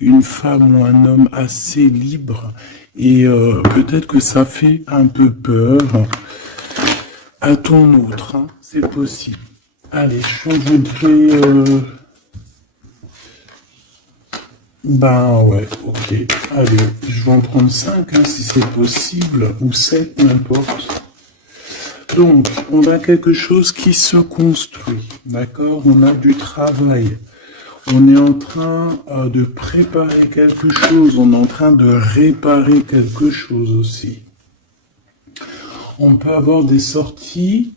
une femme ou un homme assez libre. Et peut-être que ça fait un peu peur à ton autre, hein. C'est possible. Allez, je voudrais... Ben ouais, ok. Allez, je vais en prendre 5 hein, si c'est possible, ou 7, n'importe. Donc, on a quelque chose qui se construit, d'accord? On a du travail. On est en train de préparer quelque chose, on est en train de réparer quelque chose aussi. On peut avoir des sorties,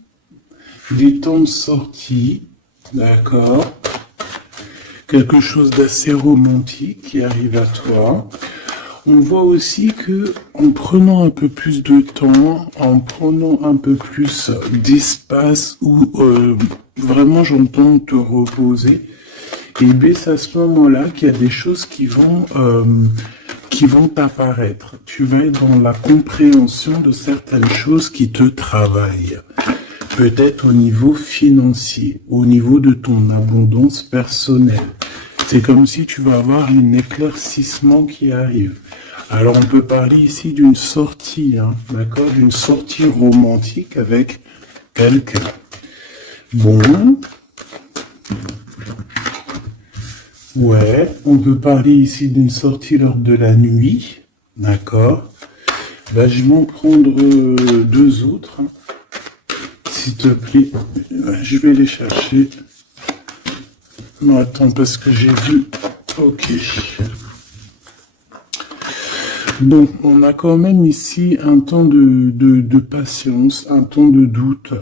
des temps de sortie, d'accord? Quelque chose d'assez romantique qui arrive à toi. On voit aussi que en prenant un peu plus de temps, en prenant un peu plus d'espace où vraiment j'entends te reposer, et bien c'est à ce moment-là qu'il y a des choses qui vont apparaître. Tu vas être dans la compréhension de certaines choses qui te travaillent. Peut-être au niveau financier, au niveau de ton abondance personnelle. C'est comme si tu vas avoir un éclaircissement qui arrive. Alors on peut parler ici d'une sortie, hein, d'accord, d'une sortie romantique avec quelqu'un. Bon. Ouais, on peut parler ici d'une sortie lors de la nuit, d'accord. Ben, je vais en prendre 2 autres, hein. S'il te plaît, je vais les chercher. Non, attends, parce que j'ai vu... Ok. Donc, on a quand même ici un temps de patience, un temps de doute.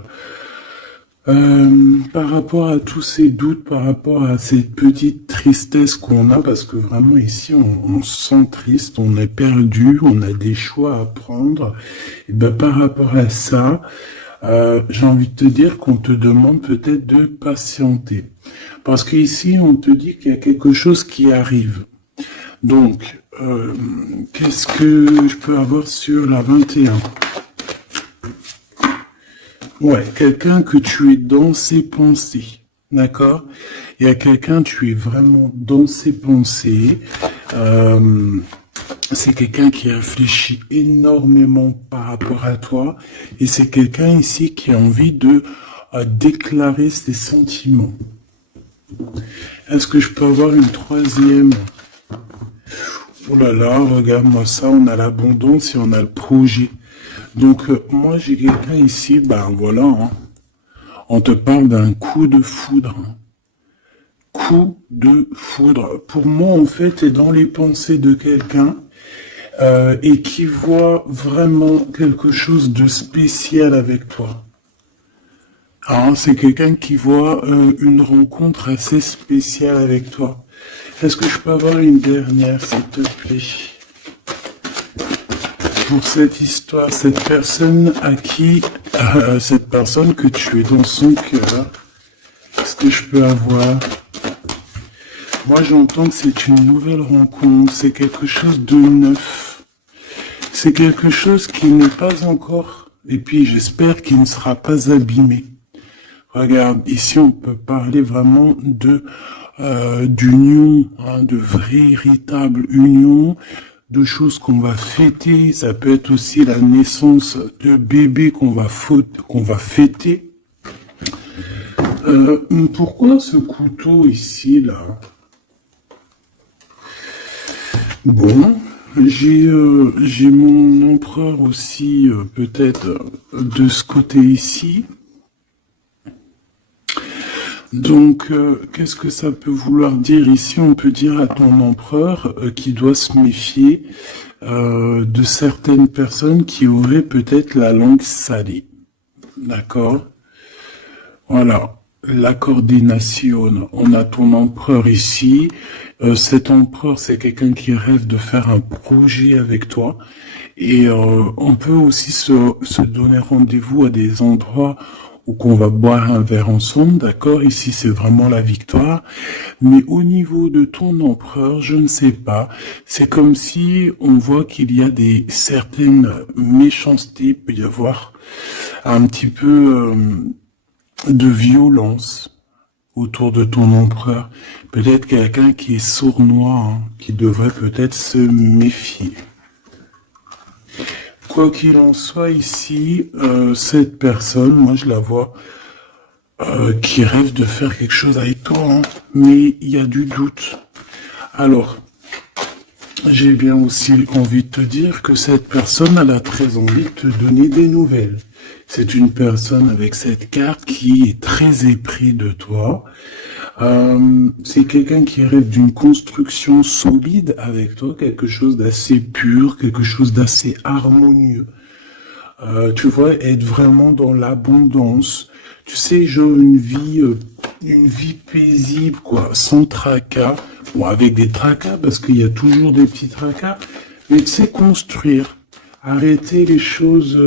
Par rapport à tous ces doutes, par rapport à cette petite tristesse qu'on a, parce que vraiment ici, on se sent triste, on est perdu, on a des choix à prendre. Et ben, par rapport à ça... j'ai envie de te dire qu'on te demande peut-être de patienter. Parce qu'ici, on te dit qu'il y a quelque chose qui arrive. Donc, qu'est-ce que je peux avoir sur la 21? Ouais, quelqu'un que tu es dans ses pensées. D'accord? Il y a quelqu'un, tu es vraiment dans ses pensées. C'est quelqu'un qui réfléchit énormément par rapport à toi. Et c'est quelqu'un ici qui a envie de déclarer ses sentiments. Est-ce que je peux avoir une troisième? Oh là là, regarde-moi ça, on a l'abondance et on a le projet. Donc, moi, j'ai quelqu'un ici, ben voilà, hein. On te parle d'un coup de foudre. Coup de foudre. Pour moi, en fait, t'es dans les pensées de quelqu'un et qui voit vraiment quelque chose de spécial avec toi. Alors, c'est quelqu'un qui voit une rencontre assez spéciale avec toi. Est-ce que je peux avoir une dernière, s'il te plaît? Pour cette histoire, cette personne à qui, cette personne que tu es dans son cœur, est-ce que je peux avoir? Moi, j'entends que c'est une nouvelle rencontre, c'est quelque chose de neuf. C'est quelque chose qui n'est pas encore, et puis j'espère qu'il ne sera pas abîmé. Regarde, ici on peut parler vraiment de d'union, hein, de véritable union, de choses qu'on va fêter. Ça peut être aussi la naissance de bébés qu'on va fêter. Pourquoi ce couteau ici, là? Bon, j'ai mon empereur aussi, peut-être, de ce côté ici. Donc, qu'est-ce que ça peut vouloir dire ici? On peut dire à ton empereur qu'il doit se méfier de certaines personnes qui auraient peut-être la langue salée. D'accord? Voilà. La coordination. On a ton empereur ici. Cet empereur, c'est quelqu'un qui rêve de faire un projet avec toi. Et on peut aussi se donner rendez-vous à des endroits où qu'on va boire un verre ensemble, d'accord? Ici, c'est vraiment la victoire. Mais au niveau de ton empereur, je ne sais pas. C'est comme si on voit qu'il y a des certaines méchancetés, il peut y avoir un petit peu de violence. autour de ton empereur. Peut-être quelqu'un qui est sournois, hein, qui devrait peut-être se méfier. Quoi qu'il en soit ici, cette personne, moi je la vois qui rêve de faire quelque chose avec toi, hein, mais il y a du doute. Alors, j'ai bien aussi envie de te dire que cette personne, elle a très envie de te donner des nouvelles. C'est une personne avec cette carte qui est très épris de toi. C'est quelqu'un qui rêve d'une construction solide avec toi, quelque chose d'assez pur, quelque chose d'assez harmonieux. Tu vois, être vraiment dans l'abondance. Tu sais, genre une vie paisible, quoi, sans tracas. Bon, avec des tracas, parce qu'il y a toujours des petits tracas. Mais tu sais, construire. Arrêter les choses...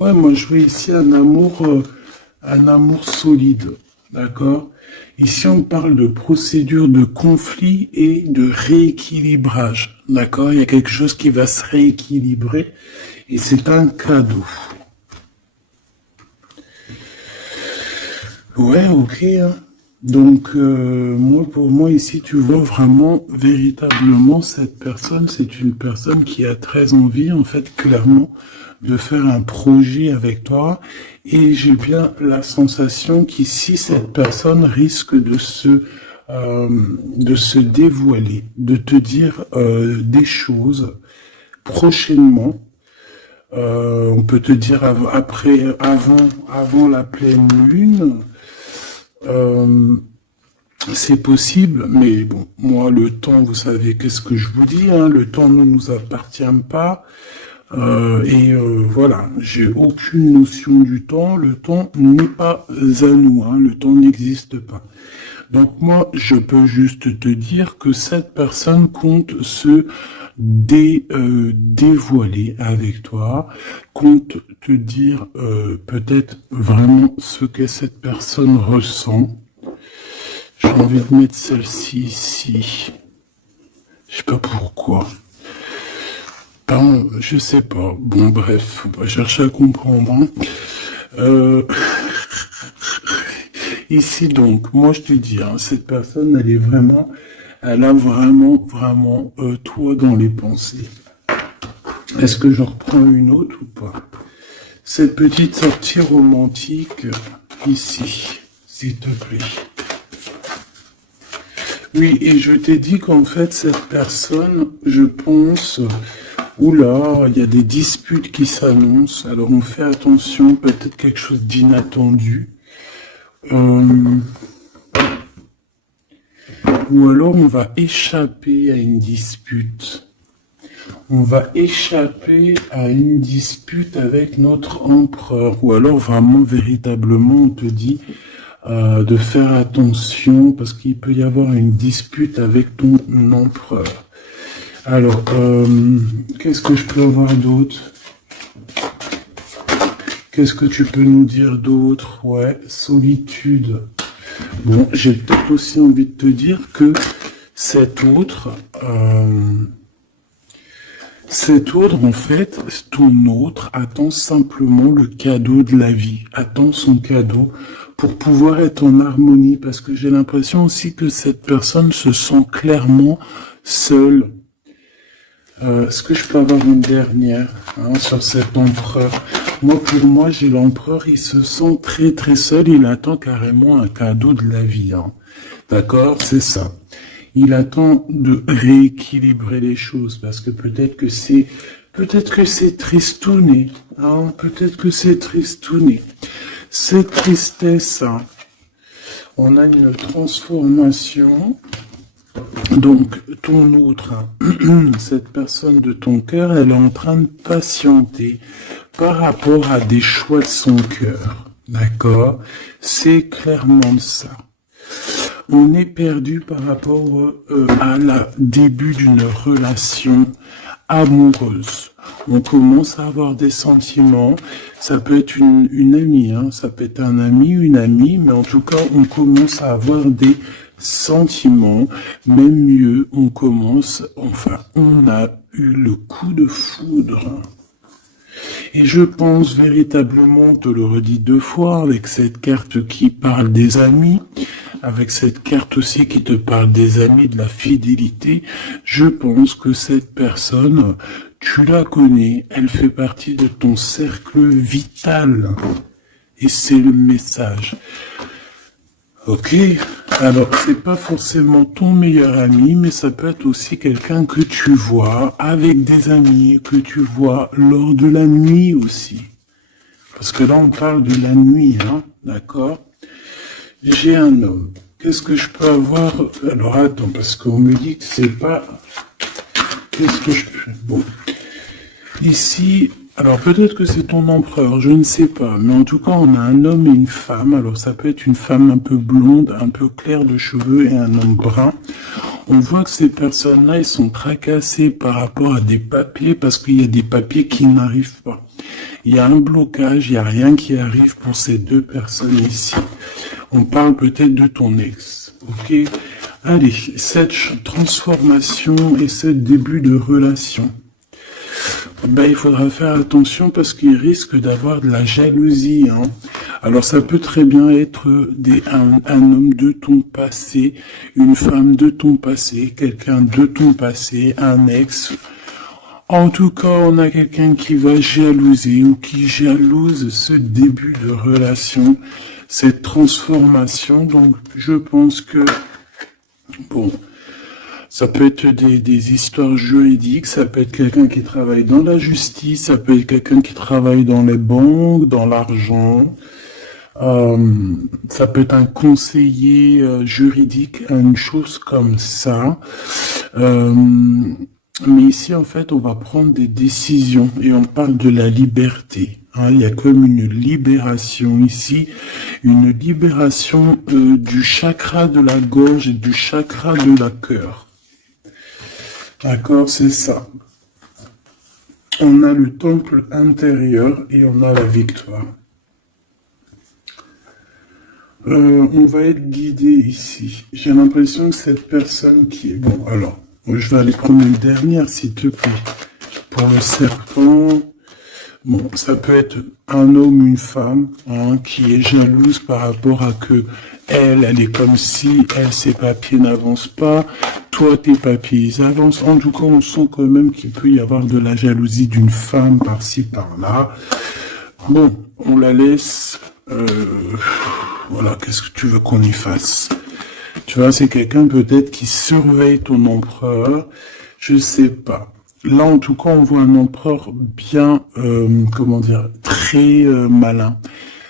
Ouais, moi, je vois ici un amour solide. D'accord? Ici, on parle de procédure de conflit et de rééquilibrage. D'accord? Il y a quelque chose qui va se rééquilibrer et c'est un cadeau. Ouais, ok. Hein. Donc, pour moi, ici, tu vois vraiment, véritablement, cette personne, c'est une personne qui a très envie, en fait, clairement, de faire un projet avec toi. Et j'ai bien la sensation qu'ici, cette personne risque de se dévoiler, de te dire des choses prochainement. On peut te dire avant la pleine lune. C'est possible, mais bon, moi, le temps, vous savez, qu'est-ce que je vous dis, hein, le temps ne nous appartient pas. Voilà, j'ai aucune notion du temps. Le temps n'est pas à nous, hein, le temps n'existe pas. Donc moi, je peux juste te dire que cette personne compte se dévoiler avec toi, compte te dire peut-être vraiment ce que cette personne ressent. J'ai envie de mettre celle-ci ici. Je sais pas pourquoi. Pardon, je sais pas. Bon, bref, faut pas chercher à comprendre. Hein. Ici, donc, moi, je te dis, hein, cette personne, elle a vraiment toi dans les pensées. Est-ce que je reprends une autre ou pas? Cette petite sortie romantique, ici, s'il te plaît. Oui, et je t'ai dit qu'en fait, cette personne, je pense, oula, il y a des disputes qui s'annoncent, alors on fait attention, peut-être quelque chose d'inattendu. Ou alors on va échapper à une dispute. On va échapper à une dispute avec notre empereur. Ou alors vraiment, véritablement, on te dit de faire attention parce qu'il peut y avoir une dispute avec ton empereur. Alors, qu'est-ce que je peux avoir d'autre? Qu'est-ce que tu peux nous dire d'autre? Ouais, solitude. Bon, j'ai peut-être aussi envie de te dire que cet autre, en fait, ton autre attend simplement le cadeau de la vie, attend son cadeau pour pouvoir être en harmonie, parce que j'ai l'impression aussi que cette personne se sent clairement seule. Est-ce que je peux avoir une dernière sur cet empereur? Pour moi, j'ai l'empereur, il se sent très très seul, il attend carrément un cadeau de la vie. Hein. D'accord? C'est ça. Il attend de rééquilibrer les choses, parce que peut-être que c'est tristouné. Hein, peut-être que c'est tristouné. Cette tristesse, hein, on a une transformation. Donc, ton autre, cette personne de ton cœur, elle est en train de patienter par rapport à des choix de son cœur. D'accord? C'est clairement ça. On est perdu par rapport à la début d'une relation amoureuse. On commence à avoir des sentiments. Ça peut être une amie, hein, ça peut être un ami, une amie, mais en tout cas, on commence à avoir des sentiments. Même mieux, on a eu le coup de foudre. Et je pense véritablement, te le redis 2 fois, avec cette carte qui parle des amis, avec cette carte aussi qui te parle des amis, de la fidélité, je pense que cette personne, tu la connais, elle fait partie de ton cercle vital. Et c'est le message. Ok, alors c'est pas forcément ton meilleur ami, mais ça peut être aussi quelqu'un que tu vois avec des amis, que tu vois lors de la nuit aussi. Parce que là on parle de la nuit, hein, d'accord? J'ai un homme. Qu'est-ce que je peux avoir? Alors attends, parce qu'on me dit que c'est pas... Qu'est-ce que je peux... Bon. Ici, alors peut-être que c'est ton empereur, je ne sais pas. Mais en tout cas, on a un homme et une femme. Alors ça peut être une femme un peu blonde, un peu claire de cheveux et un homme brun. On voit que ces personnes-là, ils sont tracassés par rapport à des papiers parce qu'il y a des papiers qui n'arrivent pas. Il y a un blocage, il n'y a rien qui arrive pour ces 2 personnes ici. On parle peut-être de ton ex, ok? Allez, cette transformation et ce début de relation. Ben, il faudra faire attention parce qu'il risque d'avoir de la jalousie. Hein. Alors ça peut très bien être un homme de ton passé, une femme de ton passé, quelqu'un de ton passé, un ex. En tout cas, on a quelqu'un qui va jalouser ou qui jalouse ce début de relation, cette transformation. Donc je pense que, bon... Ça peut être des histoires juridiques, ça peut être quelqu'un qui travaille dans la justice, ça peut être quelqu'un qui travaille dans les banques, dans l'argent. Ça peut être un conseiller juridique, une chose comme ça. Mais ici, en fait, on va prendre des décisions et on parle de la liberté. Hein, il y a comme une libération ici, une libération du chakra de la gorge et du chakra de la cœur. D'accord, c'est ça. On a le temple intérieur et on a la victoire. On va être guidé ici. J'ai l'impression que cette personne qui est... Bon, alors, je vais aller prendre une dernière, s'il te plaît. Pour le serpent... Bon, ça peut être un homme, une femme, hein, qui est jalouse par rapport à que elle est comme si, ses papiers n'avancent pas, toi, tes papiers, ils avancent. En tout cas, on sent quand même qu'il peut y avoir de la jalousie d'une femme par-ci, par-là. Bon, on la laisse, voilà, qu'est-ce que tu veux qu'on y fasse? Tu vois, c'est quelqu'un peut-être qui surveille ton empereur, je sais pas. Là, en tout cas, on voit un empereur bien, comment dire, très malin.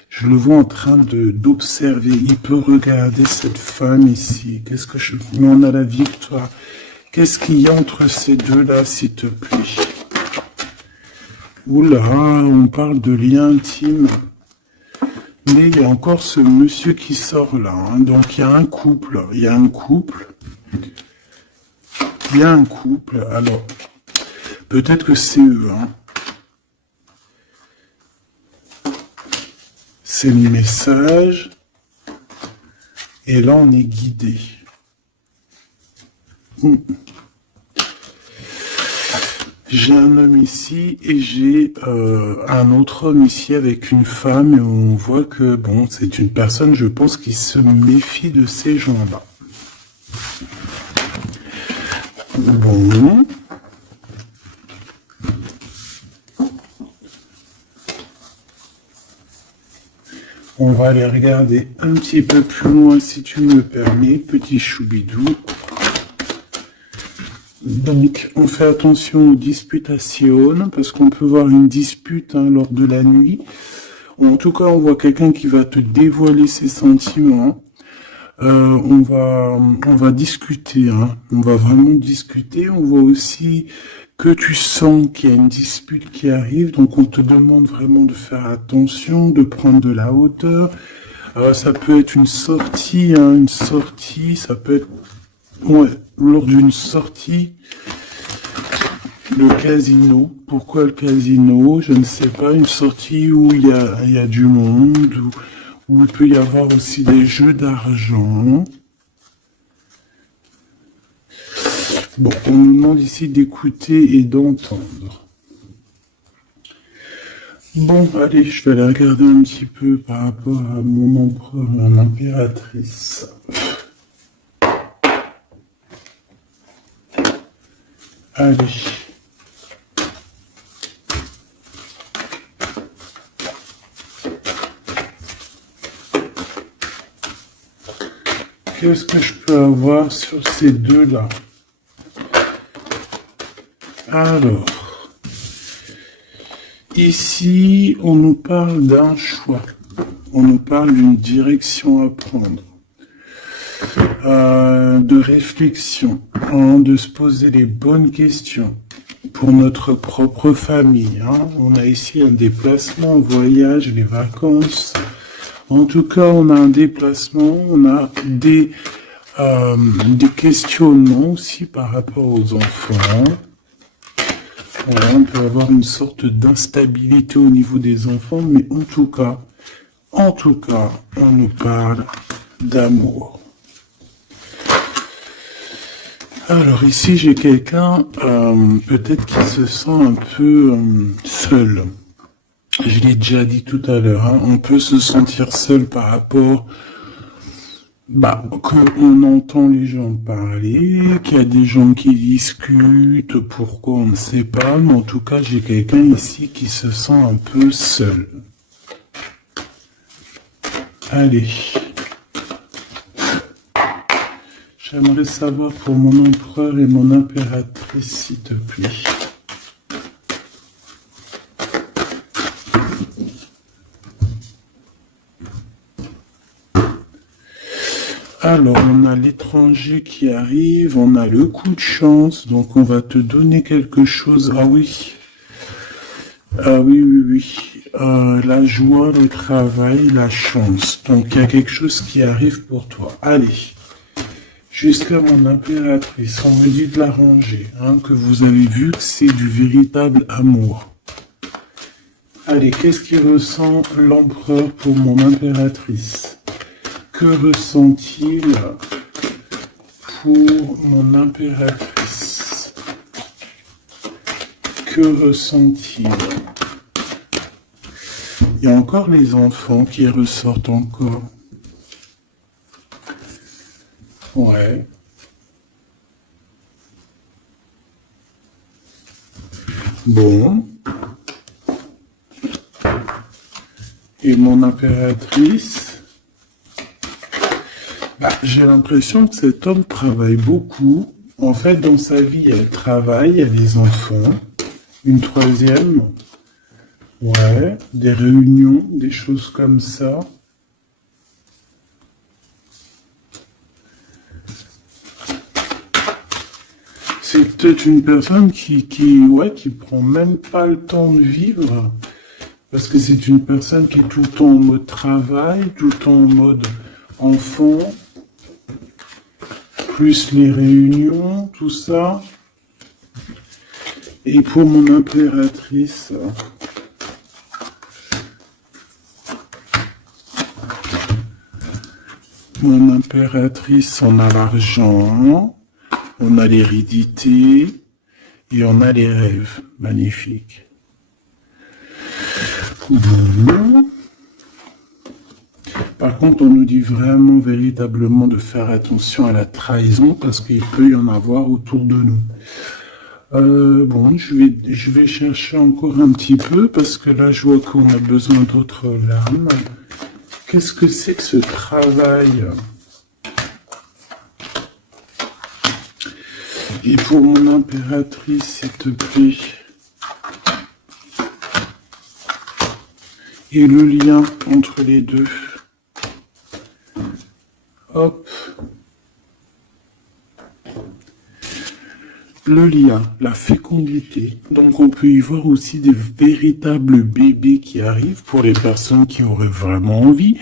Je le vois en train d'observer. Il peut regarder cette femme ici. Qu'est-ce que je... Mais on a la victoire. Qu'est-ce qu'il y a entre ces deux-là, s'il te plaît? Oula, on parle de lien intime. Mais il y a encore ce monsieur qui sort là. Hein. Donc, il y a un couple. Il y a un couple. Il y a un couple. Alors... Peut-être que c'est eux, hein. C'est le message. Et là, on est guidé. J'ai un homme ici et j'ai un autre homme ici avec une femme. Et on voit que, bon, c'est une personne, je pense, qui se méfie de ces gens-là. Bon... On va aller regarder un petit peu plus loin, si tu me permets, petit choubidou. Donc, on fait attention aux disputations, parce qu'on peut voir une dispute lors de la nuit. En tout cas, on voit quelqu'un qui va te dévoiler ses sentiments. On va discuter, hein. On va vraiment discuter. On voit aussi que tu sens qu'il y a une dispute qui arrive, donc on te demande vraiment de faire attention, de prendre de la hauteur. Ça peut être une sortie, hein, ça peut être, ouais, lors d'une sortie, le casino. Pourquoi le casino? Je ne sais pas, une sortie où il y a du monde, où il peut y avoir aussi des jeux d'argent. Bon, on nous demande ici d'écouter et d'entendre. Bon, allez, je vais aller regarder un petit peu par rapport à mon empereur et mon impératrice. Allez. Qu'est-ce que je peux avoir sur ces deux-là? Alors, ici, on nous parle d'un choix. On nous parle d'une direction à prendre. De réflexion, hein, de se poser les bonnes questions pour notre propre famille. Hein. On a ici un déplacement, un voyage, les vacances. En tout cas, on a un déplacement, on a des questionnements aussi par rapport aux enfants. Voilà, on peut avoir une sorte d'instabilité au niveau des enfants, mais en tout cas, on nous parle d'amour. Alors ici, j'ai quelqu'un peut-être qui se sent un peu seul. Je l'ai déjà dit tout à l'heure, hein, on peut se sentir seul par rapport qu'on entend les gens parler, qu'il y a des gens qui discutent, pourquoi on ne sait pas, mais en tout cas, j'ai quelqu'un ici qui se sent un peu seul. Allez. J'aimerais savoir pour mon empereur et mon impératrice, s'il te plaît. Alors, on a l'étranger qui arrive, on a le coup de chance, donc on va te donner quelque chose. Ah oui. Ah oui. La joie, le travail, la chance. Donc, il y a quelque chose qui arrive pour toi. Allez. Jusqu'à mon impératrice, on me dit de la ranger, hein, que vous avez vu que c'est du véritable amour. Allez, qu'est-ce qu'il ressent l'empereur pour mon impératrice? Que ressent-il pour mon impératrice? Que ressent-il? Il y a encore les enfants qui ressortent encore. Ouais. Bon. Et mon impératrice, j'ai l'impression que cet homme travaille beaucoup. En fait, dans sa vie, il y a le travail, il y a les enfants. Une troisième, ouais, des réunions, des choses comme ça. C'est peut-être une personne qui prend même pas le temps de vivre, parce que c'est une personne qui est tout le temps en mode travail, tout le temps en mode enfant, plus les réunions, tout ça. Et pour mon impératrice, on a l'argent. On a l'hérédité et on a les rêves. Magnifique. Par contre, on nous dit vraiment, véritablement de faire attention à la trahison parce qu'il peut y en avoir autour de nous. Bon, je vais chercher encore un petit peu parce que là, je vois qu'on a besoin d'autres larmes. Qu'est-ce que c'est que ce travail ? Et pour mon impératrice, s'il te plaît. Et le lien entre les deux. Hop. Le lien, la fécondité. Donc on peut y voir aussi des véritables bébés qui arrivent pour les personnes qui auraient vraiment envie.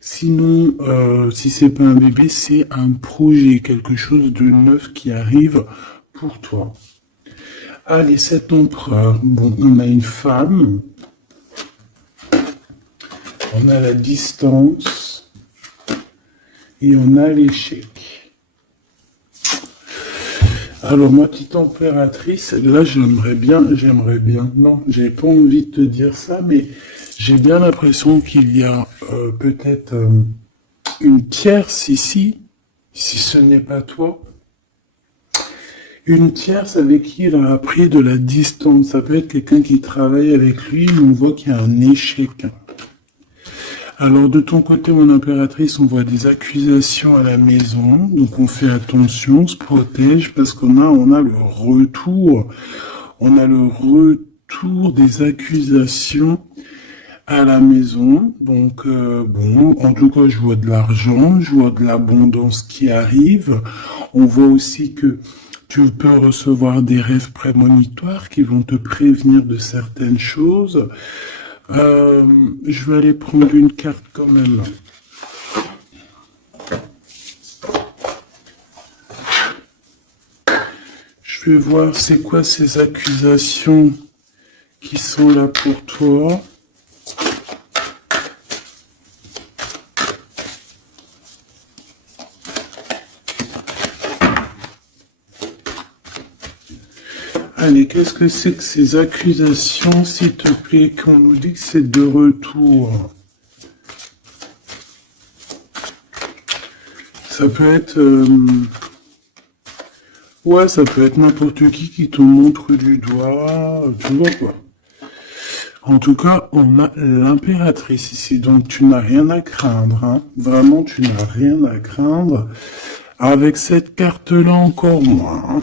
Sinon, si c'est pas un bébé, c'est un projet, quelque chose de neuf qui arrive pour toi. Allez, cet empereur. Bon, on a une femme. On a la distance. Et on a l'échec. Alors, ma petite impératrice, là, j'aimerais bien, non, j'ai pas envie de te dire ça, mais j'ai bien l'impression qu'il y a peut-être une tierce ici, si ce n'est pas toi. Une tierce avec qui il a appris de la distance. Ça peut être quelqu'un qui travaille avec lui, mais on voit qu'il y a un échec. Alors de ton côté, mon impératrice, on voit des accusations à la maison, donc on fait attention, on se protège parce on a le retour, des accusations à la maison. Donc bon, en tout cas, je vois de l'argent, je vois de l'abondance qui arrive. On voit aussi que tu peux recevoir des rêves prémonitoires qui vont te prévenir de certaines choses. Je vais aller prendre une carte quand même. Je vais voir c'est quoi ces accusations qui sont là pour toi. Allez, qu'est-ce que c'est que ces accusations, s'il te plaît, qu'on nous dit que c'est de retour? Ça peut être... ouais, ça peut être n'importe qui te montre du doigt, tu vois quoi. En tout cas, on a l'impératrice ici, donc tu n'as rien à craindre, hein. Vraiment, tu n'as rien à craindre. Avec cette carte-là, encore moins, hein.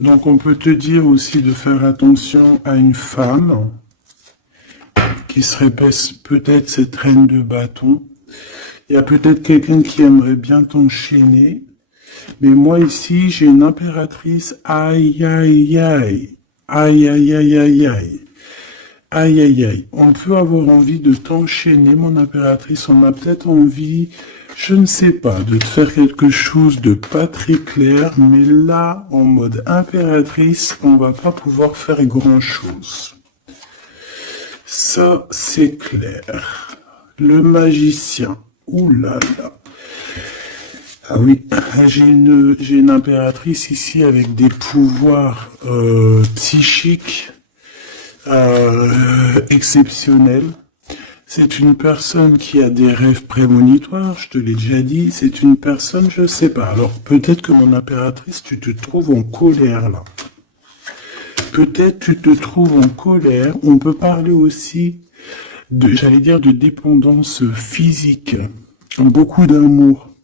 Donc on peut te dire aussi de faire attention à une femme qui serait peut-être cette reine de bâton. Il y a peut-être quelqu'un qui aimerait bien t'enchaîner. Mais moi ici, j'ai une impératrice. Aïe, aïe, aïe. Aïe, aïe, aïe, aïe, aïe. Aïe, aïe, aïe. On peut avoir envie de t'enchaîner, mon impératrice. On a peut-être envie... Je ne sais pas, de te faire quelque chose de pas très clair, mais là, en mode impératrice, on va pas pouvoir faire grand-chose. Ça, c'est clair. Le magicien. Ouh là là. Ah oui, j'ai une impératrice ici avec des pouvoirs psychiques exceptionnels. C'est une personne qui a des rêves prémonitoires, je te l'ai déjà dit. C'est une personne, je sais pas. Alors, peut-être que mon impératrice, tu te trouves en colère, là. Peut-être tu te trouves en colère. On peut parler aussi j'allais dire, de dépendance physique. Beaucoup d'amour.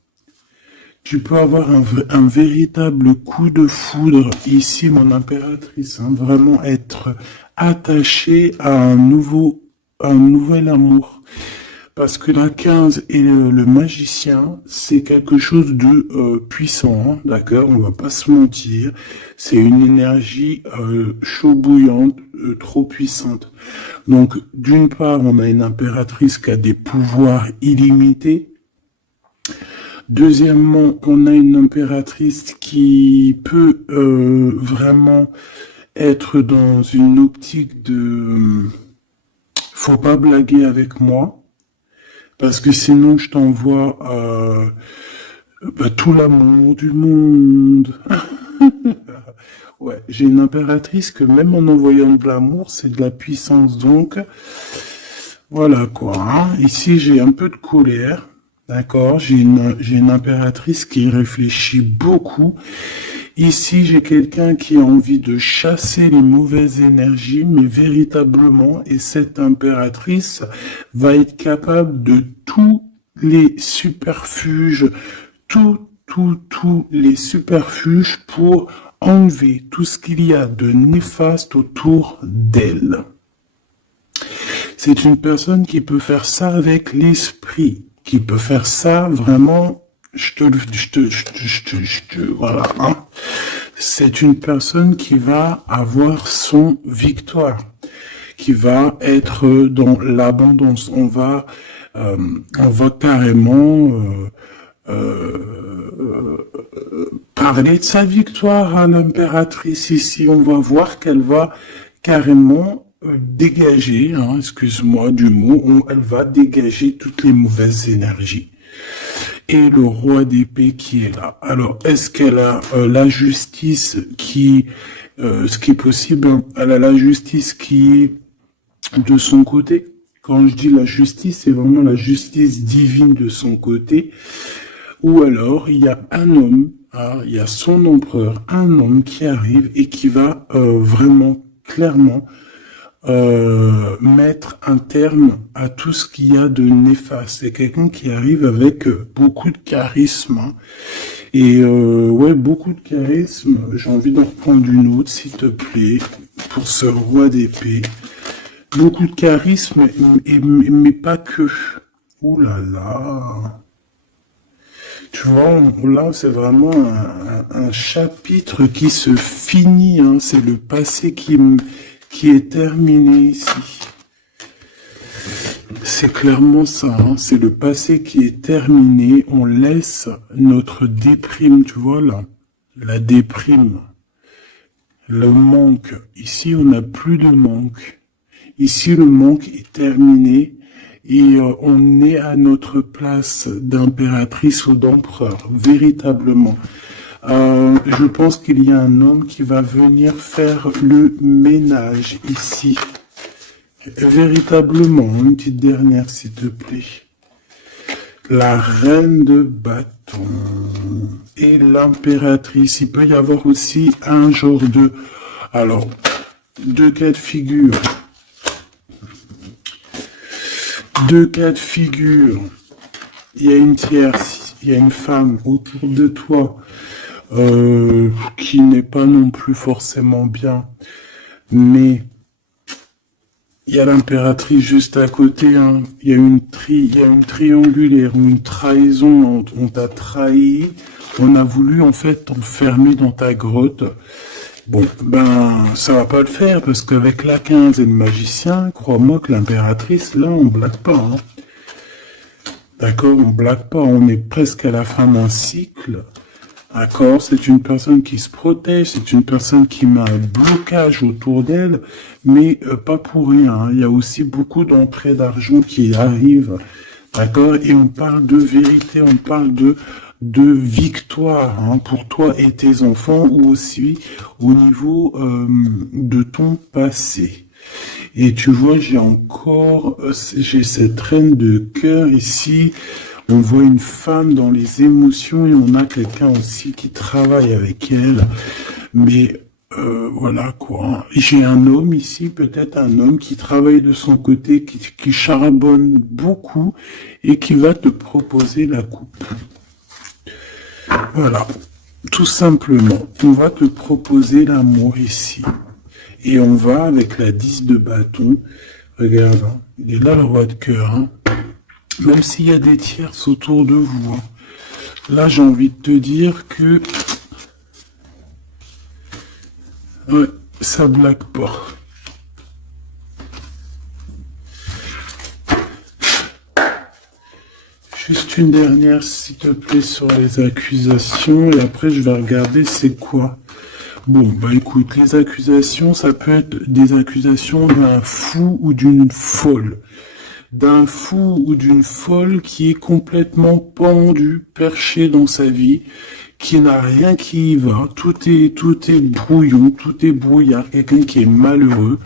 Tu peux avoir un véritable coup de foudre ici, mon impératrice. Hein, vraiment être attaché à un nouvel amour. Parce que la 15 et le magicien, c'est quelque chose de puissant, hein, d'accord? On va pas se mentir. C'est une énergie chaud bouillante, trop puissante. Donc, d'une part, on a une impératrice qui a des pouvoirs illimités. Deuxièmement, on a une impératrice qui peut vraiment être dans une optique de faut pas blaguer avec moi, parce que sinon je t'envoie tout l'amour du monde. Ouais, j'ai une impératrice que même en envoyant de l'amour, c'est de la puissance, donc voilà quoi. Hein. Ici, j'ai un peu de colère. D'accord, j'ai une impératrice qui réfléchit beaucoup. Ici, j'ai quelqu'un qui a envie de chasser les mauvaises énergies, mais véritablement, et cette impératrice va être capable de tous les superfuges, tous les superfuges pour enlever tout ce qu'il y a de néfaste autour d'elle. C'est une personne qui peut faire ça avec l'esprit, qui peut faire ça vraiment, voilà, hein. C'est une personne qui va avoir son victoire, qui va être dans l'abondance. On va carrément parler de sa victoire à l'impératrice ici. On va voir qu'elle va carrément dégager, hein, excuse-moi du mot, elle va dégager toutes les mauvaises énergies. et le roi d'épée qui est là. Alors, est-ce qu'elle a la justice qui, ce qui est possible, hein, elle a la justice qui est de son côté. Quand je dis la justice, c'est vraiment la justice divine de son côté. Ou alors, il y a un homme, hein, il y a son empereur, un homme qui arrive et qui va vraiment, clairement, mettre un terme à tout ce qu'il y a de néfaste. C'est quelqu'un qui arrive avec beaucoup de charisme. Hein. Et ouais, beaucoup de charisme. J'ai envie d'en reprendre une autre, s'il te plaît, pour ce roi d'épée. Beaucoup de charisme, mais pas que. Ouh là là. Tu vois, là, c'est vraiment un chapitre qui se finit. Hein. C'est le passé qui est terminé ici. C'est clairement ça. Hein. C'est le passé qui est terminé. On laisse notre déprime, tu vois, là. La déprime. Le manque. Ici, on n'a plus de manque. Ici, le manque est terminé et on est à notre place d'impératrice ou d'empereur, véritablement. Je pense qu'il y a un homme qui va venir faire le ménage ici. Véritablement, une petite dernière, s'il te plaît. La reine de bâton et l'impératrice. Il peut y avoir aussi un genre de... Alors, deux cas de figure. Deux cas de figure. Il y a une tierce, il y a une femme autour de toi qui n'est pas non plus forcément bien, mais il y a l'impératrice juste à côté. Hein. Il y a une triangulaire, une trahison. On t'a trahi. On a voulu en fait t'enfermer dans ta grotte. Bon, ben, ça va pas le faire, parce qu'avec la 15 et le magicien, crois-moi que l'impératrice, là, on blague pas, hein. D'accord, on blague pas, on est presque à la fin d'un cycle. D'accord, c'est une personne qui se protège, c'est une personne qui met un blocage autour d'elle, mais pas pour rien, hein. Il y a aussi beaucoup d'entrées d'argent qui arrivent. D'accord, et on parle de vérité, on parle de victoire, hein, pour toi et tes enfants, ou aussi au niveau de ton passé. Et tu vois, j'ai cette reine de cœur ici. On voit une femme dans les émotions et on a quelqu'un aussi qui travaille avec elle. Mais voilà quoi. J'ai un homme ici, peut-être un homme qui travaille de son côté, qui charbonne beaucoup et qui va te proposer la coupe. Voilà, tout simplement, on va te proposer l'amour ici. Et on va avec la 10 de bâton. Regarde, hein, il est là le roi de cœur. Hein. Même s'il y a des tierces autour de vous. Hein. Là, j'ai envie de te dire que... Ouais, ça blague pas. Juste une dernière, s'il te plaît, sur les accusations, et après je vais regarder c'est quoi. Bon, bah écoute, les accusations, ça peut être des accusations d'un fou ou d'une folle. D'un fou ou d'une folle qui est complètement pendu, perché dans sa vie, qui n'a rien qui y va, tout est brouillon, tout est brouillard, quelqu'un qui est malheureux.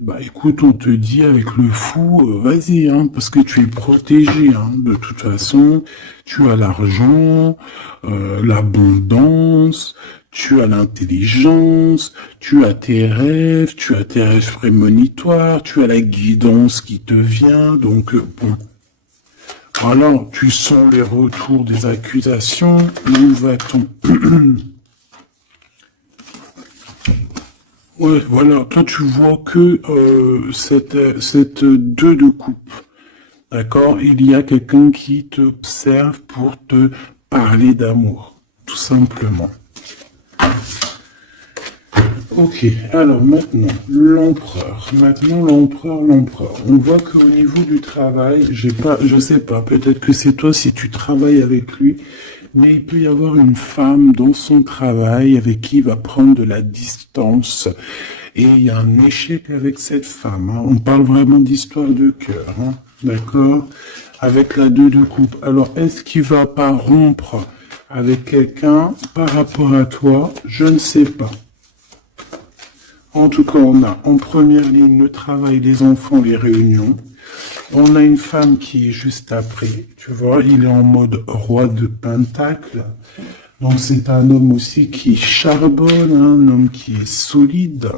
Bah écoute, on te dit avec le fou, vas-y, hein, parce que tu es protégé, hein, de toute façon, tu as l'argent, l'abondance, tu as l'intelligence, tu as tes rêves prémonitoires, tu as la guidance qui te vient, donc bon. Voilà, tu sens les retours des accusations, où va-t-on? Ouais, voilà, toi tu vois que cette 2 de coupe, d'accord? Il y a quelqu'un qui t'observe pour te parler d'amour, tout simplement. Ok, alors maintenant, l'empereur. On voit qu'au niveau du travail, je sais pas, peut-être que c'est toi si tu travailles avec lui, mais il peut y avoir une femme dans son travail avec qui il va prendre de la distance. Et il y a un échec avec cette femme. Hein. On parle vraiment d'histoire de cœur. Hein. D'accord? avec la 2 de coupe. Alors, est-ce qu'il va pas rompre avec quelqu'un par rapport à toi? Je ne sais pas. En tout cas, on a en première ligne le travail, les enfants, les réunions. On a une femme qui est juste après, tu vois, il est en mode roi de pentacle. Donc c'est un homme aussi qui charbonne, un homme qui est solide,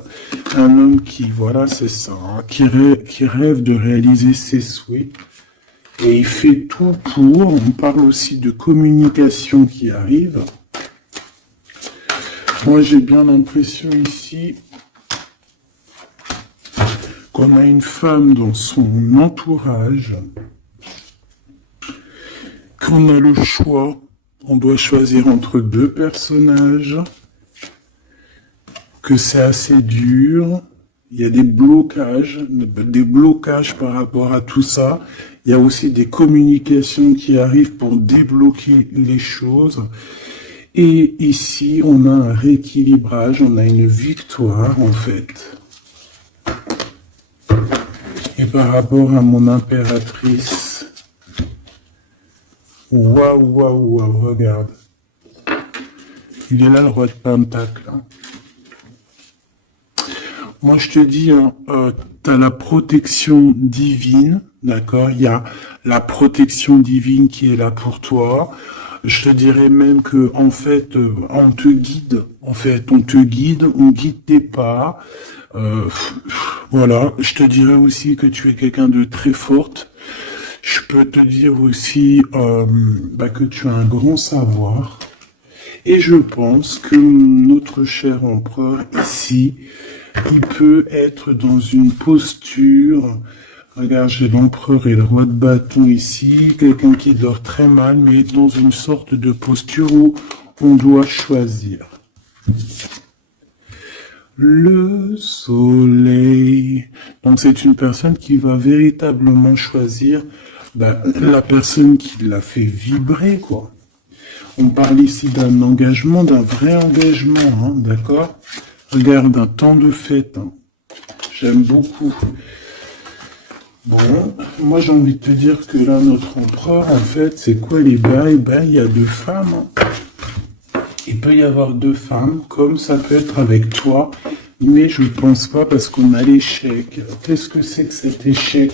un homme qui, voilà, c'est ça, hein, qui rêve de réaliser ses souhaits. Et il fait tout pour. On parle aussi de communication qui arrive. Moi j'ai bien l'impression ici qu'on a une femme dans son entourage, qu'on a le choix, on doit choisir entre deux personnages, que c'est assez dur, il y a des blocages par rapport à tout ça, il y a aussi des communications qui arrivent pour débloquer les choses, et ici on a un rééquilibrage, on a une victoire en fait. Et par rapport à mon impératrice, waouh, regarde. Il est là le roi de pentacle. Hein. Moi je te dis, tu as la protection divine, d'accord? Il y a la protection divine qui est là pour toi. Je te dirais même que en fait, on te guide. En fait, on te guide, on guide tes pas. Voilà, je te dirais aussi que tu es quelqu'un de très forte. Je peux te dire aussi que tu as un grand savoir. Et je pense que notre cher empereur ici, il peut être dans une posture. Regarde, j'ai l'empereur et le roi de bâton ici. Quelqu'un qui dort très mal, mais dans une sorte de posture où on doit choisir. Le soleil. Donc c'est une personne qui va véritablement choisir la personne qui l'a fait vibrer, quoi. On parle ici d'un engagement, d'un vrai engagement, hein, d'accord? Regarde, un temps de fête. Hein. J'aime beaucoup. Bon, moi j'ai envie de te dire que là, notre empereur, en fait, c'est quoi les bails? Il y a deux femmes. Hein. Il peut y avoir deux femmes, comme ça peut être avec toi, mais je ne pense pas parce qu'on a l'échec. Qu'est-ce que c'est que cet échec?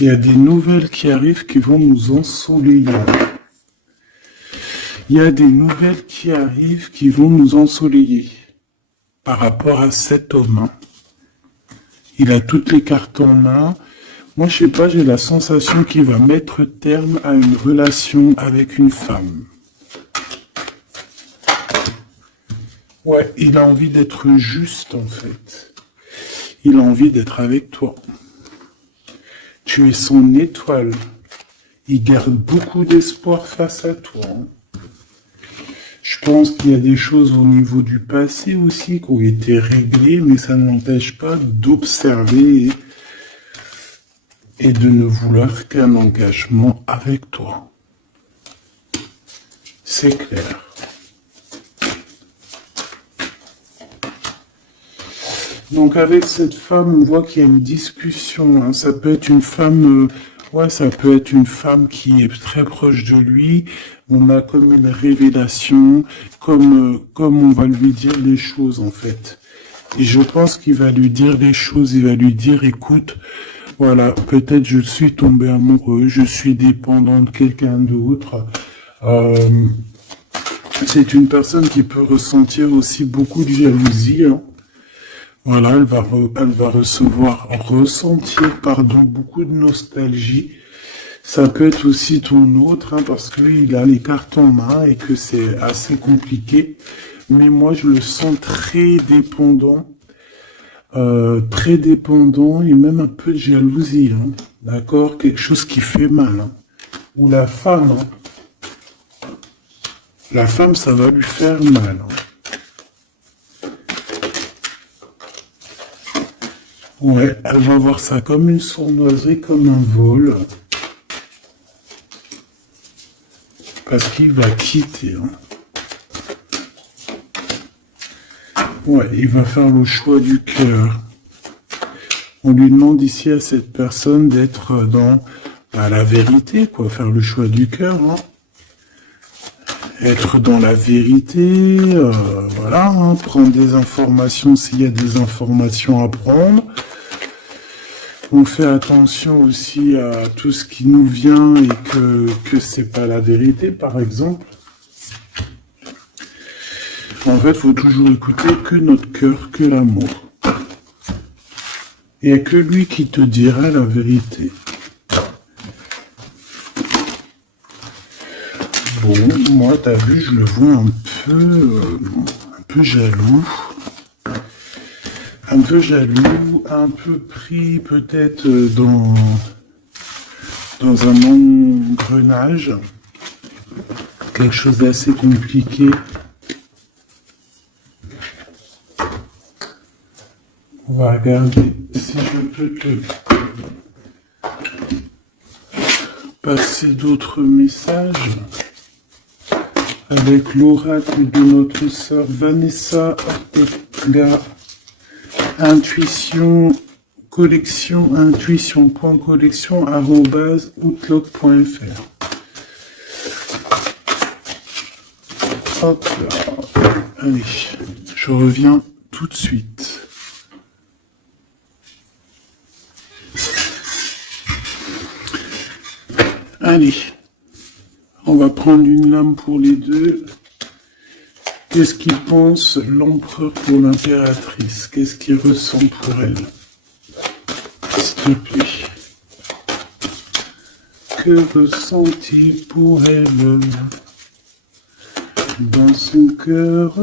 Il y a des nouvelles qui arrivent qui vont nous ensoleiller. Il y a des nouvelles qui arrivent qui vont nous ensoleiller par rapport à cet homme. Hein. Il a toutes les cartes en main. Moi, je sais pas, j'ai la sensation qu'il va mettre terme à une relation avec une femme. Ouais, il a envie d'être juste, en fait. Il a envie d'être avec toi. Tu es son étoile. Il garde beaucoup d'espoir face à toi. Je pense qu'il y a des choses au niveau du passé aussi qui ont été réglées, mais ça n'empêche pas d'observer et de ne vouloir qu'un engagement avec toi. C'est clair. Donc avec cette femme, on voit qu'il y a une discussion. Hein. Ça peut être une femme, ça peut être une femme qui est très proche de lui. On a comme une révélation, comme on va lui dire les choses en fait. Et je pense qu'il va lui dire les choses. Il va lui dire, écoute, voilà, peut-être je suis tombé amoureux, je suis dépendant de quelqu'un d'autre. C'est une personne qui peut ressentir aussi beaucoup de jalousie. Hein. Voilà, elle va ressentir beaucoup de nostalgie. Ça peut être aussi ton autre, hein, parce qu'il a les cartes en main et que c'est assez compliqué. Mais moi, je le sens très dépendant et même un peu de jalousie. Hein, d'accord? Quelque chose qui fait mal. Hein. Ou la femme, ça va lui faire mal. Hein. Ouais, elle va voir ça comme une sournoiserie, comme un vol. Parce qu'il va quitter. Hein. Ouais, il va faire le choix du cœur. On lui demande ici à cette personne d'être dans la vérité, quoi, faire le choix du cœur, hein. Être dans la vérité, voilà, hein, prendre des informations s'il y a des informations à prendre. On fait attention aussi à tout ce qui nous vient et que c'est pas la vérité, par exemple. En fait, il faut toujours écouter que notre cœur, que l'amour. Il n'y a que lui qui te dira la vérité. Bon, moi, t'as vu, je le vois un peu jaloux. Un peu jaloux, un peu pris peut-être dans un engrenage. Quelque chose d'assez compliqué. On va regarder si je peux te passer d'autres messages avec l'oracle de notre sœur Vanessa Ortega. Intuition collection, intuition.collection@outlook.fr. Hop là. Allez, je reviens tout de suite. Allez, on va prendre une lame pour les deux. Qu'est-ce qu'il pense l'empereur pour l'impératrice? Qu'est-ce qu'il ressent pour elle? S'il te plaît. Que ressent-il pour elle dans son cœur?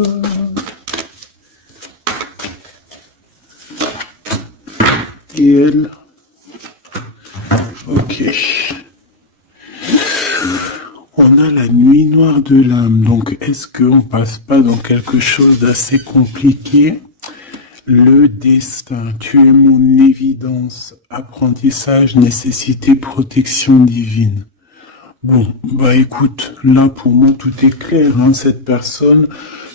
Et elle? Ok. On a la nuit noire de l'âme, donc est-ce qu'on passe pas dans quelque chose d'assez compliqué? Le destin, tu es mon évidence, apprentissage, nécessité, protection divine. Bon, bah écoute, là pour moi tout est clair, hein, cette personne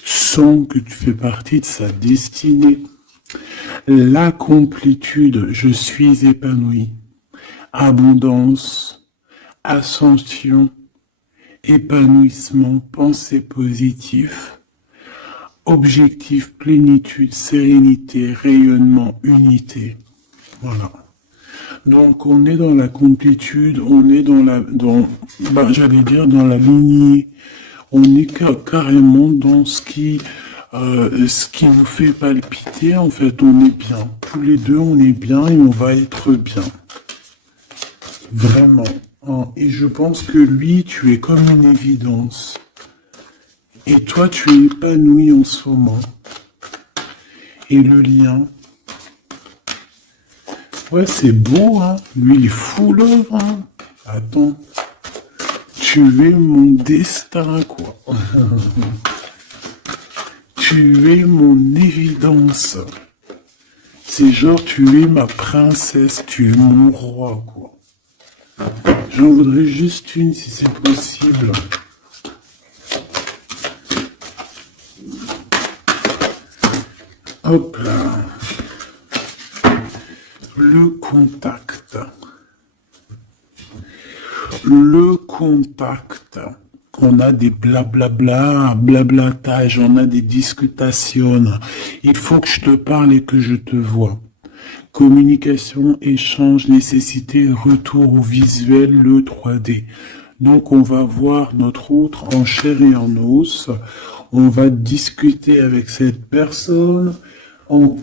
sent que tu fais partie de sa destinée. La complétude, je suis épanoui. Abondance, ascension, épanouissement, pensée positive, objectif, plénitude, sérénité, rayonnement, unité. Voilà. Donc on est dans la complétude, on est dans j'allais dire dans la lignée, on est carrément dans ce qui nous fait palpiter. En fait, on est bien. Tous les deux, on est bien et on va être bien. Vraiment. Et je pense que lui, tu es comme une évidence. Et toi, tu es épanoui en ce moment. Et le lien. Ouais, c'est beau, hein. Lui, il est fou l'œuvre, hein. Attends. Tu es mon destin, quoi. Tu es mon évidence. C'est genre, tu es ma princesse, tu es mon roi, quoi. J'en voudrais juste une si c'est possible. Hop là. Le contact. Le contact. On a des blablabla, blablatage, on a des discutations. Il faut que je te parle et que je te vois. Communication, échange, nécessité, retour au visuel, le 3D. Donc on va voir notre autre en chair et en os. On va discuter avec cette personne. En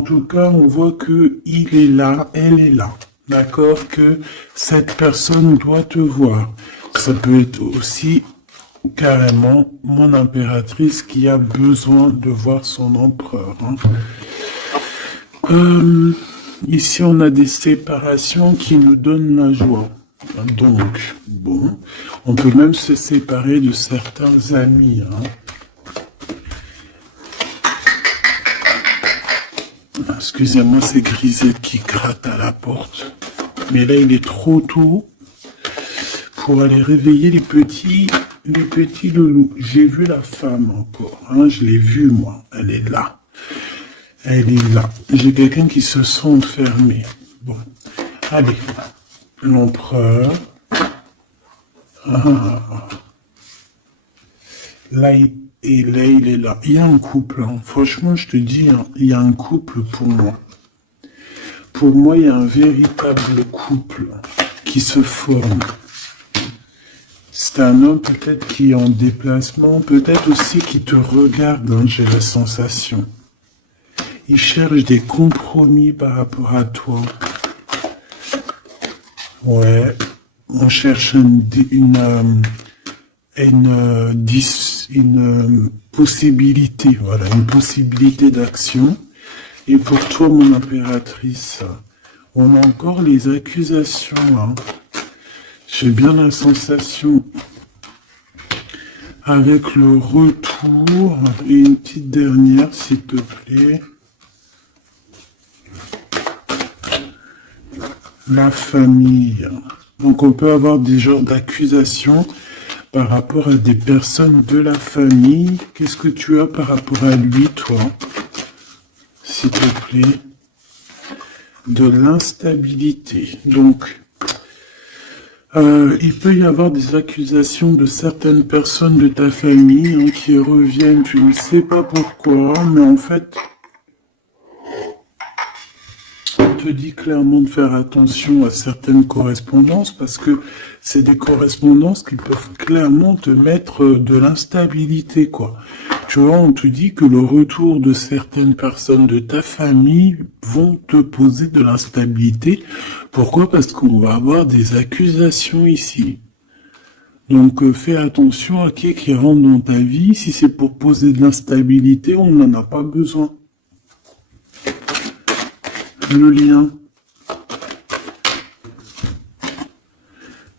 tout cas, on voit que il est là, elle est là. D'accord? Que cette personne doit te voir. Ça peut être aussi carrément mon impératrice qui a besoin de voir son empereur. Hein. Ici, on a des séparations qui nous donnent la joie. Donc, bon, on peut même se séparer de certains amis. Hein. Excusez-moi, c'est Grisette qui gratte à la porte. Mais là, il est trop tôt pour aller réveiller les petits loulous. J'ai vu la femme encore, hein, je l'ai vue, moi. Elle est là. Elle est là. J'ai quelqu'un qui se sent enfermé. Bon, allez. L'empereur. Ah. Là, et là, il est là. Il y a un couple. Hein. Franchement, je te dis, hein, il y a un couple pour moi. Pour moi, il y a un véritable couple qui se forme. C'est un homme peut-être qui est en déplacement, peut-être aussi qui te regarde, hein, j'ai la sensation. Il cherche des compromis par rapport à toi. Ouais, on cherche une possibilité, voilà, une possibilité d'action. Et pour toi, mon impératrice, on a encore les accusations, hein. J'ai bien la sensation, avec le retour, et une petite dernière, s'il te plaît. La famille. Donc on peut avoir des genres d'accusations par rapport à des personnes de la famille. Qu'est-ce que tu as par rapport à lui, toi? S'il te plaît. De l'instabilité. Donc, il peut y avoir des accusations de certaines personnes de ta famille, hein, qui reviennent, tu ne sais pas pourquoi, mais en fait, on te dit clairement de faire attention à certaines correspondances parce que c'est des correspondances qui peuvent clairement te mettre de l'instabilité, quoi. Tu vois, on te dit que le retour de certaines personnes de ta famille vont te poser de l'instabilité. Pourquoi? Parce qu'on va avoir des accusations ici. Donc fais attention à qui rentre dans ta vie. Si c'est pour poser de l'instabilité, on n'en a pas besoin. Le lien.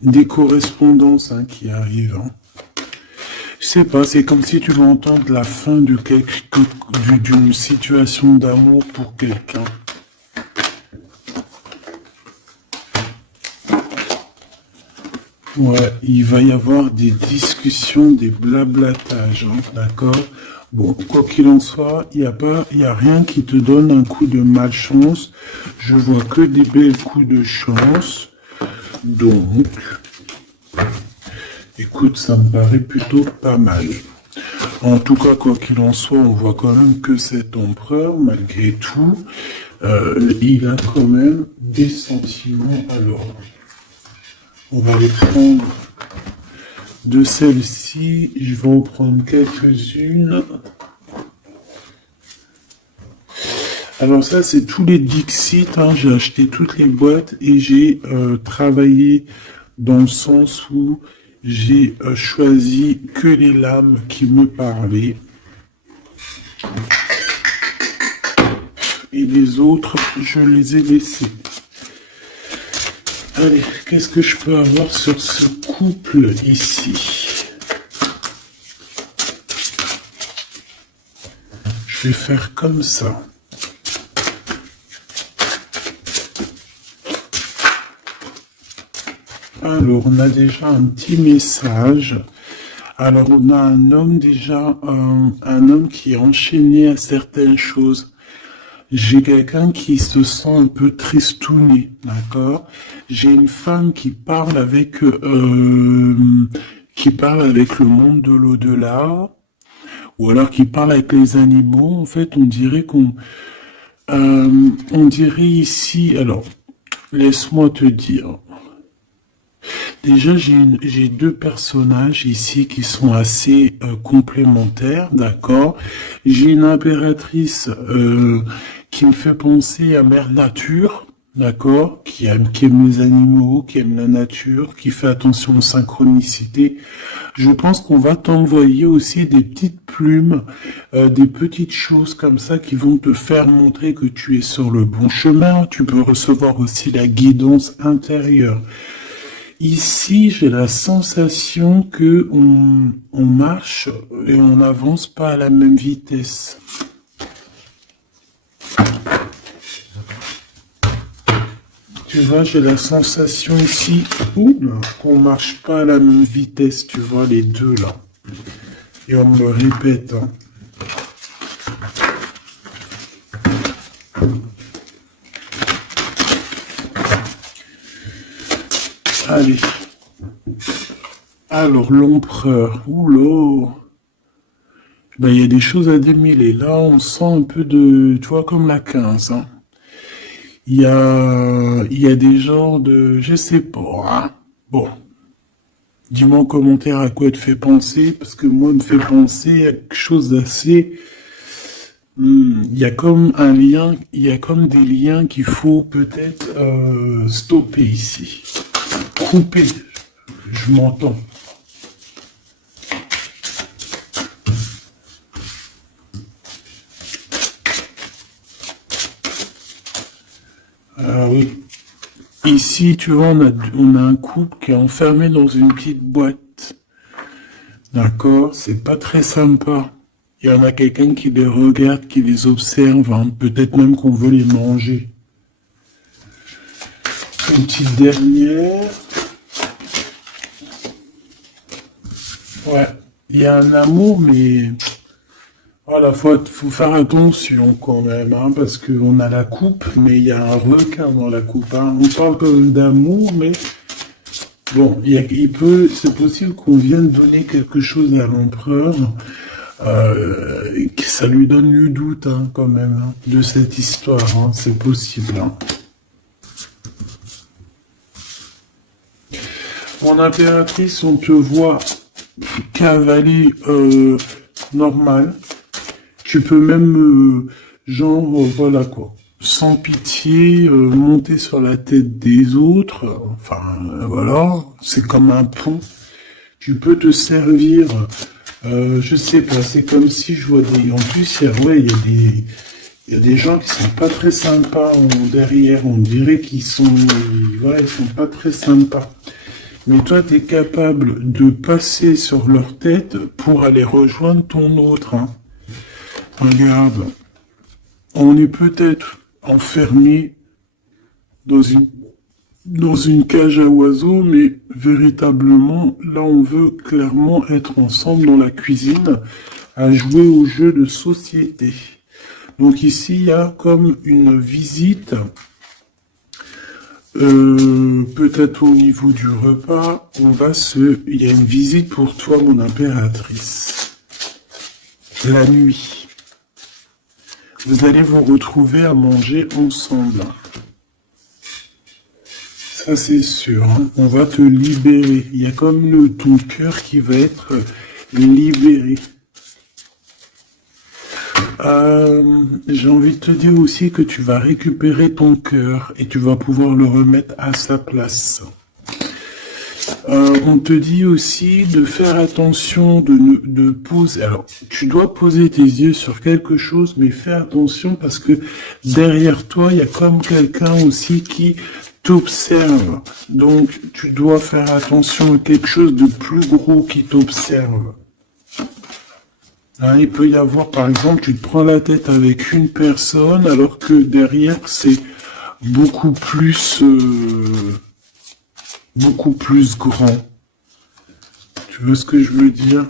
Des correspondances, hein, qui arrivent. Hein. Je sais pas, c'est comme si tu veux entendre la fin d'une situation d'amour pour quelqu'un. Ouais, il va y avoir des discussions, des blablatages, hein, d'accord? Bon, quoi qu'il en soit, il y a rien qui te donne un coup de malchance. Je vois que des belles coups de chance. Donc, écoute, ça me paraît plutôt pas mal. En tout cas, quoi qu'il en soit, on voit quand même que cet empereur, malgré tout, il a quand même des sentiments. Alors, on va les prendre de celles-ci. Je vais en prendre quelques-unes. Alors ça, c'est tous les Dixit. Hein. J'ai acheté toutes les boîtes et j'ai travaillé dans le sens où j'ai choisi que les lames qui me parlaient. Et les autres, je les ai laissés. Allez, qu'est-ce que je peux avoir sur ce couple ici? Je vais faire comme ça. Alors, on a déjà un petit message. Alors, on a un homme déjà, un homme qui est enchaîné à certaines choses. J'ai quelqu'un qui se sent un peu tristouné, d'accord? J'ai une femme qui parle avec le monde de l'au-delà, ou alors qui parle avec les animaux. En fait, on dirait on dirait ici. Alors, laisse-moi te dire. Déjà, j'ai deux personnages ici qui sont assez complémentaires, d'accord? J'ai une impératrice qui me fait penser à Mère Nature, d'accord? Qui aime les animaux, qui aime la nature, qui fait attention aux synchronicités. Je pense qu'on va t'envoyer aussi des petites plumes, des petites choses comme ça qui vont te faire montrer que tu es sur le bon chemin. Tu peux recevoir aussi la guidance intérieure. Ici, j'ai la sensation que on marche et on n'avance pas à la même vitesse. Tu vois, j'ai la sensation ici qu'on marche pas à la même vitesse, tu vois, les deux là. Et on me le répète. Hein. Allez. Alors, l'empereur. Oula. Ben, il y a des choses à démêler. Là, on sent un peu de... Tu vois, comme la 15. Hein. Il y a des genres de... Je sais pas. Hein. Bon. Dis-moi en commentaire à quoi te fait penser. Parce que moi, me fait penser à quelque chose d'assez... Il y a comme un lien, il y a comme des liens qu'il faut peut-être stopper ici. Couper. Je m'entends. Oui. Ici, tu vois, on a un couple qui est enfermé dans une petite boîte. D'accord? C'est pas très sympa. Il y en a quelqu'un qui les regarde, qui les observe, hein. Peut-être même qu'on veut les manger. Une petite dernière. Ouais. Il y a un amour, mais... Voilà, faut faire attention quand même, hein, parce qu'on a la coupe, mais il y a un requin dans la coupe. Hein. On parle quand même d'amour, mais bon, c'est possible qu'on vienne donner quelque chose à l'empereur, que ça lui donne le doute, hein, quand même, hein, de cette histoire. Hein, c'est possible. Hein. Mon impératrice, on te voit cavaler normal. Tu peux même, voilà quoi, sans pitié, monter sur la tête des autres. Voilà, c'est comme un pont. Tu peux te servir, je sais pas, c'est comme si je vois des... En plus, il y a des gens qui sont pas très sympas derrière. On dirait qu'ils sont... Voilà, ils sont pas très sympas. Mais toi, tu es capable de passer sur leur tête pour aller rejoindre ton autre, hein. Regarde, on est peut-être enfermé dans une cage à oiseaux, mais véritablement, là, on veut clairement être ensemble dans la cuisine à jouer au jeu de société. Donc ici, il y a comme une visite, peut-être au niveau du repas, il y a une visite pour toi, mon impératrice. La nuit. Vous allez vous retrouver à manger ensemble. Ça, c'est sûr. Hein. On va te libérer. Il y a comme ton cœur qui va être libéré. J'ai envie de te dire aussi que tu vas récupérer ton cœur et tu vas pouvoir le remettre à sa place. On te dit aussi de faire attention, de poser. Alors, tu dois poser tes yeux sur quelque chose, mais fais attention parce que derrière toi, il y a comme quelqu'un aussi qui t'observe. Donc, tu dois faire attention à quelque chose de plus gros qui t'observe. Hein, il peut y avoir, par exemple, tu te prends la tête avec une personne, alors que derrière, c'est beaucoup plus grand. Tu vois ce que je veux dire?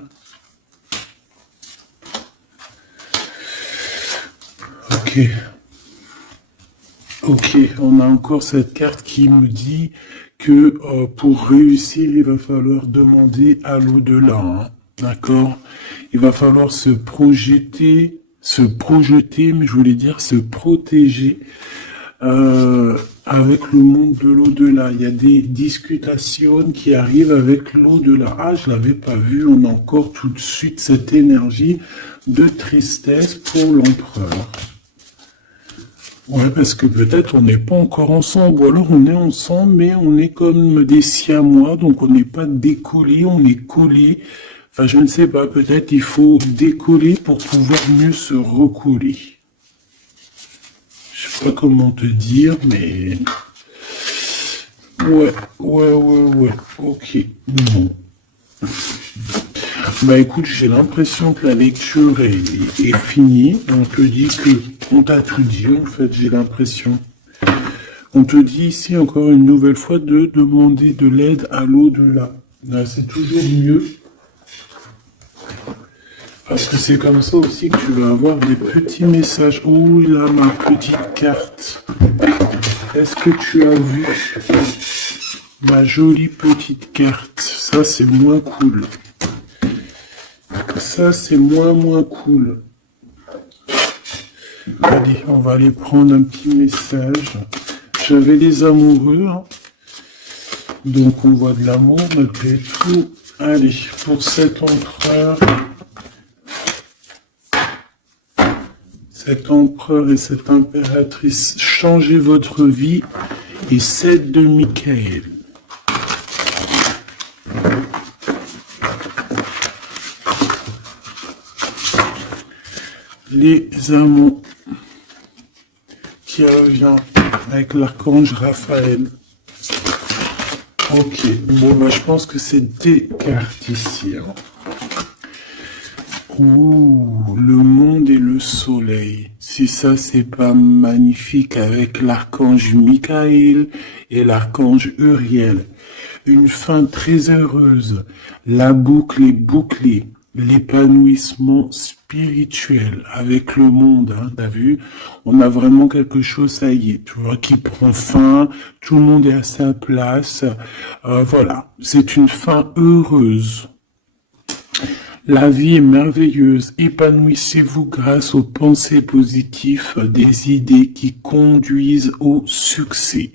Ok, on a encore cette carte qui me dit que pour réussir, il va falloir demander à l'au-delà. Hein, d'accord? Il va falloir se projeter, mais je voulais dire se protéger. Avec le monde de l'au-delà. Il y a des discutations qui arrivent avec l'au-delà. Ah, je l'avais pas vu. On a encore tout de suite cette énergie de tristesse pour l'empereur. Ouais, parce que peut-être on n'est pas encore ensemble, ou alors on est ensemble, mais on est comme des siamois, donc on n'est pas décollé, on est collé. Enfin, je ne sais pas, peut-être il faut décoller pour pouvoir mieux se recoller. Je sais pas comment te dire, mais... Ouais, ok, bon. Bah écoute, j'ai l'impression que la lecture est finie. On te dit on t'a tout dit, en fait, j'ai l'impression. On te dit ici, encore une nouvelle fois, de demander de l'aide à l'au-delà. C'est toujours mieux. Parce que c'est comme ça aussi que tu vas avoir des petits messages. Oh là, ma petite carte. Est-ce que tu as vu? Ma jolie petite carte. Ça, c'est moins cool. Ça, c'est moins cool. Allez, on va aller prendre un petit message. J'avais les amoureux, hein. Donc on voit de l'amour malgré tout. Allez, pour cet empereur et cette impératrice, changez votre vie. Et 7 de Michael. Les amants qui revient avec l'archange Raphaël. Ok, bon, bah, je pense que c'est des cartes ici. Hein. Ouh, le monde et le soleil. Si ça, c'est pas magnifique avec l'archange Michael et l'archange Uriel. Une fin très heureuse. La boucle est bouclée. L'épanouissement spirituel avec le monde, hein, t'as vu, on a vraiment quelque chose, ça y est, tu vois, qui prend fin, tout le monde est à sa place, voilà, c'est une fin heureuse. La vie est merveilleuse, épanouissez-vous grâce aux pensées positives, des idées qui conduisent au succès.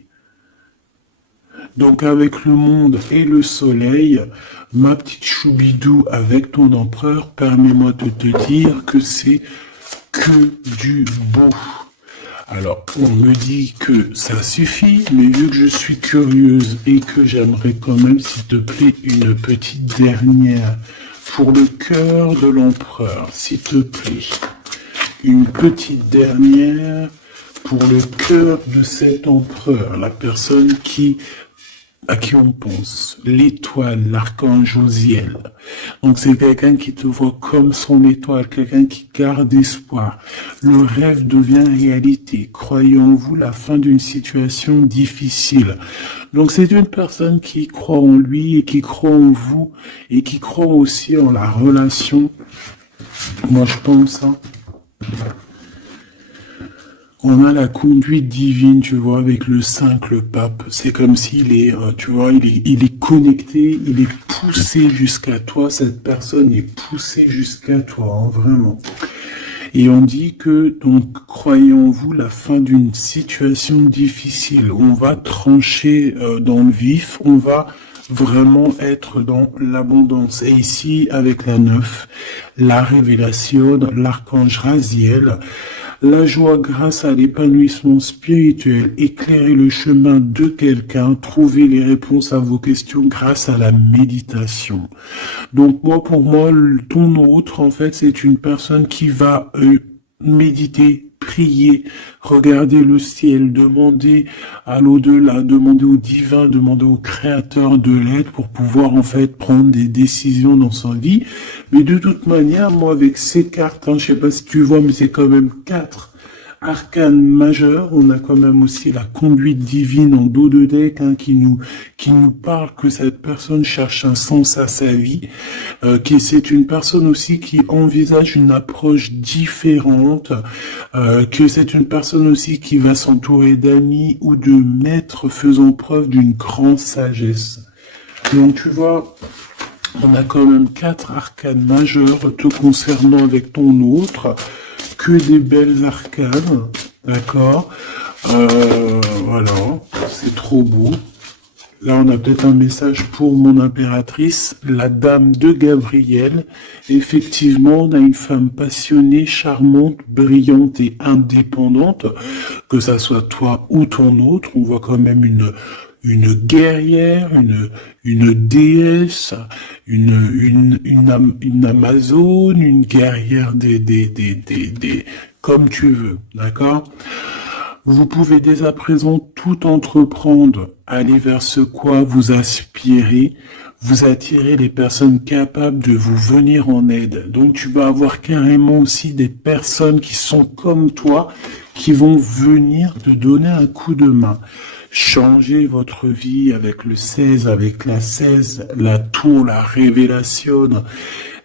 Donc avec le monde et le soleil, ma petite choubidou avec ton empereur, permets-moi de te dire que c'est que du beau. Alors, on me dit que ça suffit, mais vu que je suis curieuse et que j'aimerais quand même, s'il te plaît, une petite dernière pour le cœur de l'empereur, s'il te plaît. Une petite dernière pour le cœur de cet empereur, la personne à qui on pense, l'étoile, l'archange Josiel. Donc c'est quelqu'un qui te voit comme son étoile, quelqu'un qui garde espoir. Le rêve devient réalité. Croyez en vous la fin d'une situation difficile. Donc c'est une personne qui croit en lui et qui croit en vous et qui croit aussi en la relation. Moi je pense, hein. On a la conduite divine, tu vois, avec le 5, le pape. C'est comme s'il est, tu vois, il est connecté, il est poussé jusqu'à toi. Cette personne est poussée jusqu'à toi, hein, vraiment. Et on dit que, donc, croyez en vous la fin d'une situation difficile. On va trancher dans le vif, on va vraiment être dans l'abondance. Et ici, avec la 9, la révélation, l'archange Raziel, la joie grâce à l'épanouissement spirituel, éclairer le chemin de quelqu'un, trouver les réponses à vos questions grâce à la méditation. Donc moi, pour moi, ton autre, en fait, c'est une personne qui va méditer, prier, regarder le ciel, demander à l'au-delà, demander au divin, demander au créateur de l'aide pour pouvoir en fait prendre des décisions dans sa vie. Mais de toute manière, moi avec ces cartes, hein, je sais pas si tu vois, mais c'est quand même 4 arcanes majeures. On a quand même aussi la conduite divine en dos de deck, hein, qui nous parle que cette personne cherche un sens à sa vie, c'est une personne aussi qui envisage une approche différente, que c'est une personne aussi qui va s'entourer d'amis ou de maîtres faisant preuve d'une grande sagesse. Donc tu vois, on a quand même 4 arcanes majeures te concernant avec ton autre, que des belles arcanes, d'accord, voilà, c'est trop beau. Là, on a peut-être un message pour mon impératrice, la dame de Gabriel. Effectivement, on a une femme passionnée, charmante, brillante et indépendante, que ça soit toi ou ton autre. On voit quand même une guerrière, une déesse, une amazone, une guerrière comme tu veux, d'accord? Vous pouvez dès à présent tout entreprendre, aller vers ce quoi vous aspirez, vous attirez les personnes capables de vous venir en aide. Donc tu vas avoir carrément aussi des personnes qui sont comme toi, qui vont venir te donner un coup de main. Changez votre vie avec le 16, avec la 16, la tour, la révélation,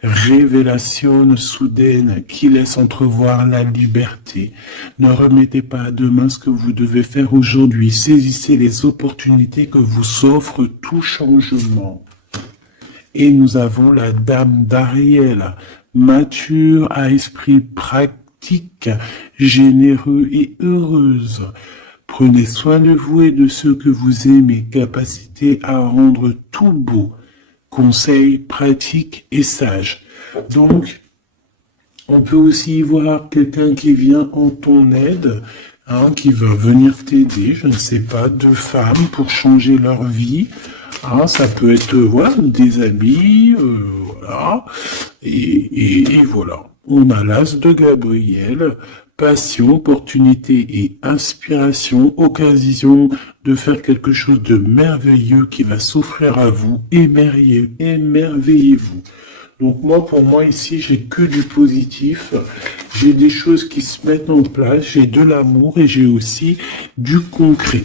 révélation soudaine qui laisse entrevoir la liberté. Ne remettez pas à demain ce que vous devez faire aujourd'hui. Saisissez les opportunités que vous offre tout changement. Et nous avons la dame d'Ariel, mature à esprit pratique, généreux et heureuse. Prenez soin de vous et de ceux que vous aimez, capacité à rendre tout beau, conseils pratiques et sages. Donc, on peut aussi y voir quelqu'un qui vient en ton aide, qui va venir t'aider, je ne sais pas, deux femmes pour changer leur vie. Ça peut être voilà, des amis, voilà. Et voilà. On a l'as de Gabriel, passion, opportunité et inspiration, occasion de faire quelque chose de merveilleux qui va s'offrir à vous. Émerveillez-vous. Donc moi, pour moi, ici, j'ai que du positif. J'ai des choses qui se mettent en place, j'ai de l'amour et j'ai aussi du concret.